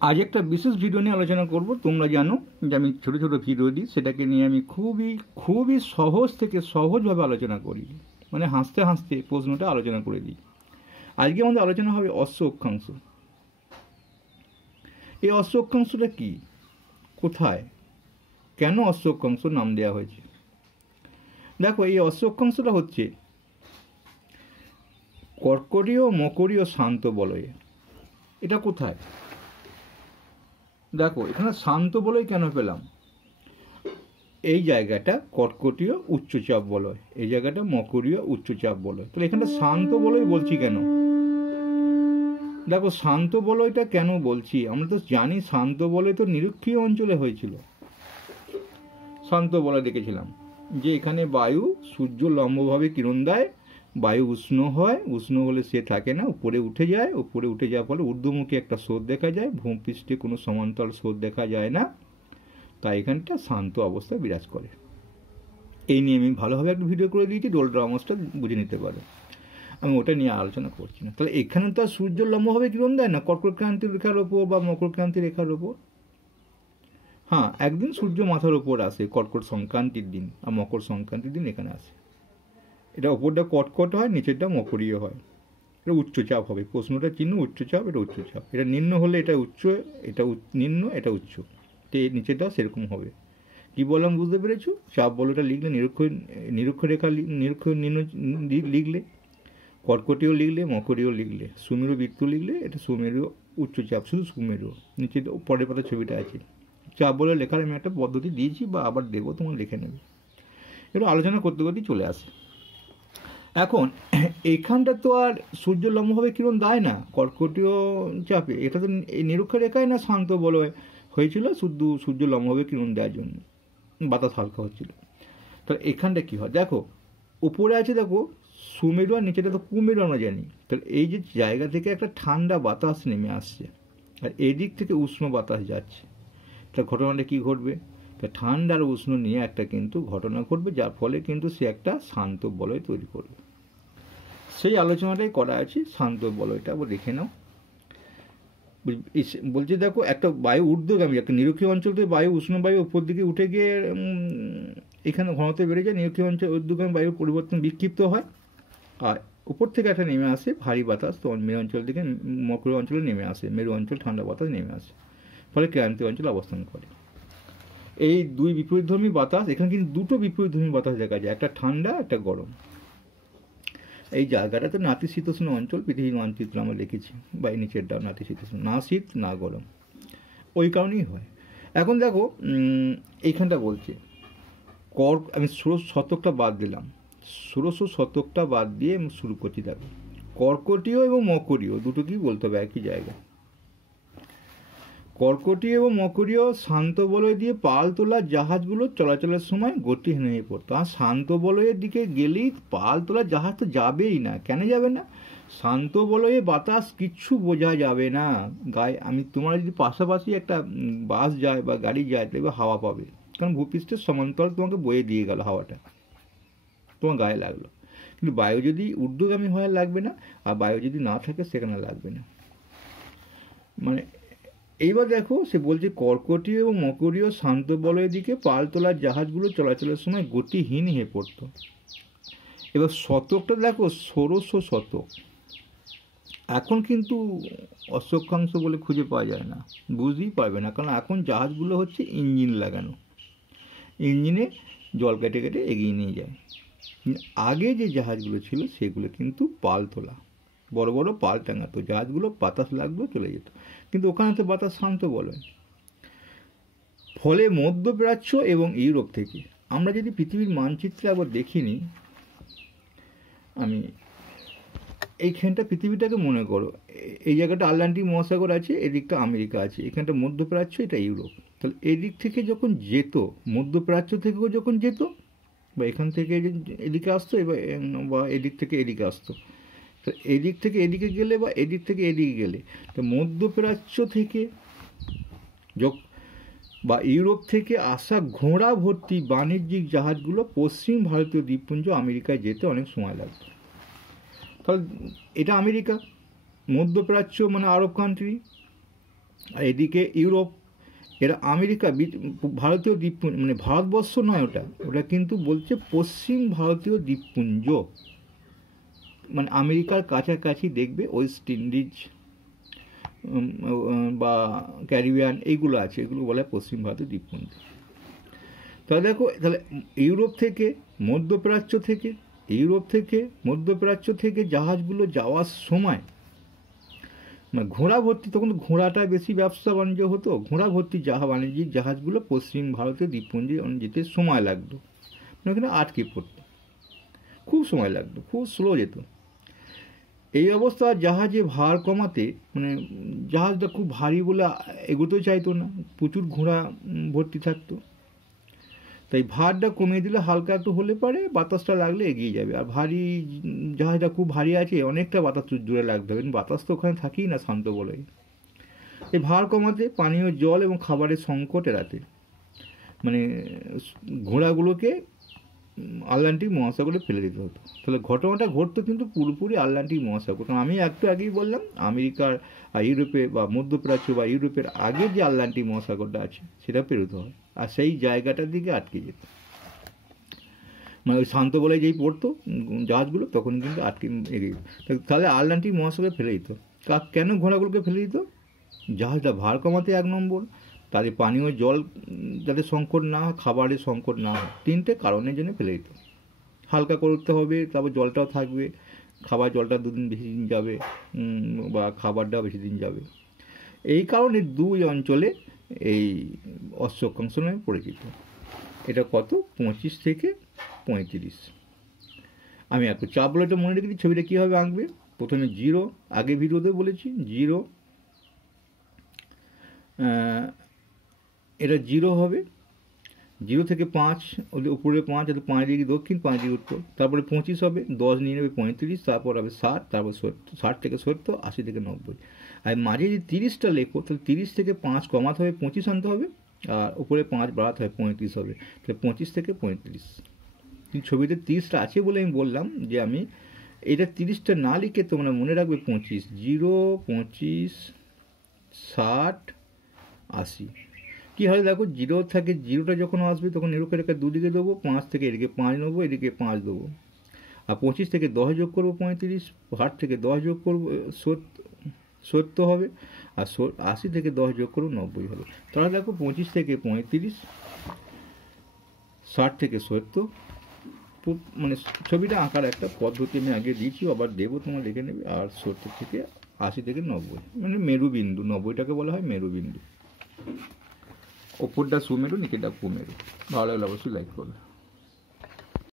আজ একটা বিশেষ ভিডিও নিয়ে আলোচনা করব। তোমরা জানো যে আমি ছোট ছোট ভিডিও দিই, সেটাকে নিয়ে আমি খুবই সহজ থেকে সহজভাবে আলোচনা করি, মানে হাসতে হাসতে প্রশ্নটা আলোচনা করে দিই। আজকে আমাদের আলোচনা হবে অশ্ব অক্ষাংশ। এই অশ্ব অক্ষাংশটা কি, কোথায়, কেন অশ্ব অক্ষাংশ নাম দেওয়া হয়েছে? দেখো, এই অশ্ব অক্ষাংশটা হচ্ছে কর্কটীয় মকরীয় শান্ত বলয়ে। এটা কোথায়? দেখো, এখানে শান্ত বলয় কেন পেলাম? এই জায়গাটা কর্কটীয় উচ্চচাপ বলয়, এই জায়গাটা মকরীয় উচ্চচাপ বলয়। তাহলে এখানটা শান্ত বলয় বলছি কেন? দেখো, শান্ত বলয়টা কেন বলছি, আমরা তো জানি শান্ত বলয় তো নিরক্ষীয় অঞ্চলে হয়েছিল। শান্ত বলয় দেখেছিলাম যে এখানে বায়ু সূর্য লম্বভাবে কিরণ দেয়, বায়ু উষ্ণ হয়, উষ্ণ হলে সে থাকে না, উপরে উঠে যায়, উপরে উঠে যাওয়ার ফলে ঊর্ধ্বমুখী একটা স্রোত দেখা যায়, ভূপৃষ্ঠে কোনো সমান্তরাল স্রোত দেখা যায় না, তাই এখানটা শান্ত অবস্থা বিরাজ করে। এই নিয়ে আমি ভালোভাবে একটা ভিডিও করে দিয়েছি, ডোলড্রামাসটা বুঝে নিতে পারো। আমি ওটা নিয়ে আলোচনা করছি না। তাহলে এখানে তো আর সূর্য লম্বভাবে কিরণ দেয় না কর্কটক্রান্তি রেখার ওপর বা মকরক্রান্তি রেখার ওপর। হ্যাঁ, একদিন সূর্য মাথার ওপর আসে কর্কট সংক্রান্তির দিন, আর মকর সংক্রান্তির দিন এখানে আসে। এটা ওপরটা কটকট হয়, নিচেরটা মকরীয় হয়। এটা উচ্চচাপ হবে, প্রশ্নটা চিহ্ন উচ্চচাপ, এটা উচ্চচাপ। এটা নিম্ন হলে এটা উচ্চ, এটা নিম্ন, এটা উচ্চ, তো নিচেটাও সেরকম হবে। কি বললাম বুঝতে পেরেছো? চাপ বলটা লিখলে নিরক্ষ রেখা, নিরক্ষ নিম্ন লিখলে, কর্কটীয় লিখলে, মকরীয় লিখলে, সুমেরু বৃত্ত লিখলে এটা সুমেরু উচ্চচাপ, শুধু সুমেরু। নিচে পরের পাতা ছবিটা আছে। চাপ বলে লেখার আমি একটা পদ্ধতি দিয়েছি, বা আবার দেবো, তোমরা লিখে নেবে। এটা আলোচনা করতে করতেই চলে আসে। এখন এইখানটা তো আর সূর্য লম্বভাবে কিরণ দেয় না কর্কটীয় চাপে, এটা তো এই নিরক্ষ রেখায় না শান্ত বলয় হয়েছিল, শুধু সূর্য লম্বভাবে কিরণ দেওয়ার জন্য বাতাস হালকা হচ্ছিল। তাহলে এখানটা কী হয় দেখো, উপরে আছে দেখো সুমেরু, আর নিচেটা তো কুমেরু আমরা জানি। তাহলে এই যে জায়গা থেকে একটা ঠান্ডা বাতাস নেমে আসছে, আর এদিক থেকে উষ্ণ বাতাস যাচ্ছে, তাহলে ঘটনাটা কী ঘটবে? তা ঠান্ডা আর উষ্ণ নিয়ে একটা কিন্তু ঘটনা ঘটবে, যার ফলে কিন্তু সে একটা শান্ত বলয় তৈরি করবে। সেই আলোচনাটাই করা আছে, শান্ত বলয়টা আবার দেখে নাও। বলছে দেখো, একটা বায়ু ঊর্ধ্বগামী, একটা নিরক্ষীয় অঞ্চল থেকে বায়ু, উষ্ণ বায়ু উপর দিকে উঠে গিয়ে এখানে ঘনত্ব বেড়ে যায়, নিরক্ষীয় অঞ্চল ঊর্ধ্বগামী বায়ুর পরিবর্তন বিক্ষিপ্ত হয়, আর উপর থেকে একটা নেমে আসে ভারী বাতাস, তো মেরু অঞ্চল থেকে মকর অঞ্চলে নেমে আসে, মেরু অঞ্চল ঠান্ডা বাতাস নেমে আসে, ফলে ক্রান্তীয় অঞ্চলে অবস্থান করে। এই দুই বিপরীতধর্মী বাতাস, এখানে কিন্তু দুটো বিপরীতধর্মী বাতাস দেখা যায়, একটা ঠান্ডা, একটা গরম। এই জায়গাটাতে নাতিশীতোষ্ণ অঞ্চল, পৃথিবীর মানচিত্র আমরা লিখেছি, বা এই নিচেরটা নাতিশীতোষ্ণ, না শীত না গরম, ওই কারণেই হয়। এখন দেখো, এইখানটা বলছে আমি ষোড়শ শতকটা বাদ দিলাম, ষোড়শ শতকটা বাদ দিয়ে শুরু করছি। দেখো, কর্কটীয় এবং মকরীয় দুটো কি বলতে হবে একই জায়গায়। কর্কটীয় এবং মকরীয় শান্ত বলয় দিয়ে পাল তোলা জাহাজগুলো চলাচলের সময় গতিহীন হয়ে পড়তো। আর শান্ত বলয়ের দিকে গেলেই পাল তোলা জাহাজ তো যাবেই না। কেন যাবে না? শান্ত বলয়ে বাতাস কিচ্ছু বোঝা যাবে না গায়ে। তোমরা যদি পাশাপাশি একটা বাস যায় বা গাড়ি যায়, দেখবে হাওয়া পাবে, কারণ ভূপৃষ্ঠের সমান্তরাল তোমাকে বয়ে দিয়ে গেল, হাওয়াটা তোমার গায়ে লাগলো। কিন্তু বায়ু যদি ঊর্ধ্বগামী হয় লাগবে না, আর বায়ু যদি না থাকে সেখানে লাগবে না। মানে এইবার দেখো, সে বলছে কর্কটীয় এবং মকরীয় শান্ত বলয়ের দিকে পাল তোলার জাহাজগুলো চলাচলের সময় গতিহীন হয়ে পড়তো। এবার শতকটা দেখো, ষোড়শ শতক। এখন কিন্তু অশ্বক্ষাংশ বলে খুঁজে পাওয়া যায় না, বুঝতেই পারবে না, কারণ এখন জাহাজগুলো হচ্ছে ইঞ্জিন লাগানো, ইঞ্জিনে জল কেটে কেটে এগিয়ে নিয়ে যায়। আগে যে জাহাজগুলো ছিল সেগুলো কিন্তু পাল তোলা, বড় বড় পাল টাঙাতো, জাহাজগুলো বাতাস লাগলো চলে যেত, কিন্তু ওখানে তো বাতাস শান্ত বলয়। ফলে মধ্যপ্রাচ্য এবং ইউরোপ থেকে, আমরা যদি পৃথিবীর মানচিত্রে আবার দেখিনি, আমি এইখানটা পৃথিবীটাকে মনে করো, এই জায়গাটা আটলান্টিক মহাসাগর আছে, এদিকটা আমেরিকা আছে, এখানটা মধ্যপ্রাচ্য, এটা ইউরোপ। তাহলে এদিক থেকে যখন যেত, মধ্যপ্রাচ্য থেকেও যখন যেত, বা এখান থেকে এদিকে আসতো, বা এদিক থেকে এদিকে আসতো, তো এদিক থেকে এদিকে গেলে বা এদিক থেকে এদিকে গেলে, তো মধ্যপ্রাচ্য থেকে বা ইউরোপ থেকে আসা ঘোড়া ভর্তি বাণিজ্যিক জাহাজগুলো পশ্চিম ভারতীয় দ্বীপপুঞ্জ আমেরিকায় যেতে অনেক সময় লাগত। তাহলে এটা আমেরিকা, মধ্যপ্রাচ্য মানে আরব কান্ট্রি, আর এদিকে ইউরোপ, এরা আমেরিকা, ভারতীয় দ্বীপপুঞ্জ, মানে ভারতবর্ষ নয় ওটা, ওটা কিন্তু বলছে পশ্চিম ভারতীয় দ্বীপপুঞ্জ, মানে আমেরিকার কাছাকাছি দেখবে ওয়েস্ট ইন্ডিজ বা ক্যারিবিয়ান এইগুলো আছে, এগুলো বলে পশ্চিম ভারতীয় দ্বীপপুঞ্জ। তাহলে দেখো, তাহলে ইউরোপ থেকে মধ্যপ্রাচ্য থেকে জাহাজগুলো যাওয়ার সময় মানে ঘোড়া ভর্তি, তখন ঘোড়াটা বেশি ব্যবসা বাণিজ্য হতো, ঘোড়া ভর্তি বাণিজ্যিক জাহাজগুলো পশ্চিম ভারতীয় দ্বীপপুঞ্জে যেতে সময় লাগতো, মানে ওখানে আটকে পড়তো, খুব সময় লাগতো, খুব স্লো যেত। এই অবস্থা জাহাজে ভার কমাতে, মানে জাহাজটা খুব ভারী বলে এগোতেও চাইতো না, প্রচুর ঘোড়া ভর্তি থাকতো, তাই ভারটা কমিয়ে দিলে হালকা একটু হলে পারে বাতাসটা লাগলে এগিয়ে যাবে। আর ভারী জাহাজটা খুব ভারী আছে, অনেকটা বাতাস জুড়ে লাগতে হবে, বাতাস তো ওখানে থাকেই না শান্ত বলে। এই ভার কমাতে পানীয় জল এবং খাবারের সংকট এড়াতে মানে ঘোড়াগুলোকে আটলান্টিক মহাসাগরে ফেলে দিতে হতো। তাহলে ঘটনাটা ঘটতো কিন্তু পুরোপুরি আটলান্টিক মহাসাগর, কারণ আমি একটু আগেই বললাম আমেরিকার আর ইউরোপে বা মধ্যপ্রাচ্য বা ইউরোপের আগে যে আটলান্টিক মহাসাগরটা আছে সেটা পেরোতে হয়, আর সেই জায়গাটার দিকে আটকে যেত, মানে ওই শান্ত বলে যেই পড়তো জাহাজগুলো তখন কিন্তু আটকে এগিয়ে যেত। তাহলে আটলান্টিক মহাসাগরে ফেলে দিত। কেন ঘোড়াগুলোকে ফেলে দিত? জাহাজটা ভার কমাতে 1 নম্বর, তাদের পানীয় জল যাতে সংকট না হয়, খাবারের সংকট না হয়, 3টে কারণের জন্য ফেলে দিত। হালকা করতে হবে, তারপর জলটাও থাকবে, খাবার জলটা 2 দিন বেশি দিন যাবে, বা খাবারটাও বেশি দিন যাবে। এই কারণে 2 অঞ্চলে এই অশ্বক্ষাংশ নামে পরিচিত। এটা কত? 25 থেকে 35। আমি একটু চাপ বলে এটা মনে রেখে দিই, ছবিটা কীভাবে আঁকবে। প্রথমে 0, আগে ভিডিওতে বলেছি 0, এটা 0 হবে, 0 থেকে 5, ওদের উপরে 5, এটা 5 ডিগ্রি দক্ষিণ, 5 ডিগ্রি উত্তর, তারপরে 25 হবে, 10 নিয়ে নেবে 35, তারপর হবে 60, তারপর 60 থেকে 70, 80 থেকে 90। আর মাঝে যদি 30টা লেখো তাহলে 30 থেকে 5 কমাতে হবে, 25 আনতে হবে, আর উপরে 5 বাড়াতে হবে, 35 হবে, তাহলে 25 থেকে 35। কিন্তু ছবিতে 30টা আছে বলে আমি বললাম যে আমি এটা 30টা না লিখে তোমরা মনে রাখবে 25, 0, 25, 60, 80। কী হয় দেখো, 0 থাকে, 0টা যখন আসবে তখন নিরক্ষরেখা দুদিকে দেবো, 5 থেকে এদিকে 5 নেবো, এদিকে 5 দেবো, আর 25 থেকে 10 যোগ করবো 35, 60 থেকে 10 যোগ করবো 70 হবে, আর 80 থেকে 10 যোগ করবো 90 হবে। তাহলে দেখো 25 থেকে 35, 60 থেকে 70, মানে ছবিটা আঁকার একটা পদ্ধতি আমি আগে দিয়েছি, আবার দেবো, তোমরা দেখে নেবে। আর 70 থেকে 80 থেকে 90, মানে মেরুবিন্দু, 90টাকে বলা হয় মেরুবিন্দু। ওপরটা সুমেরু, নিচেটা কুমেরু। ভালো লাগলে অবশ্যই লাইক করবে।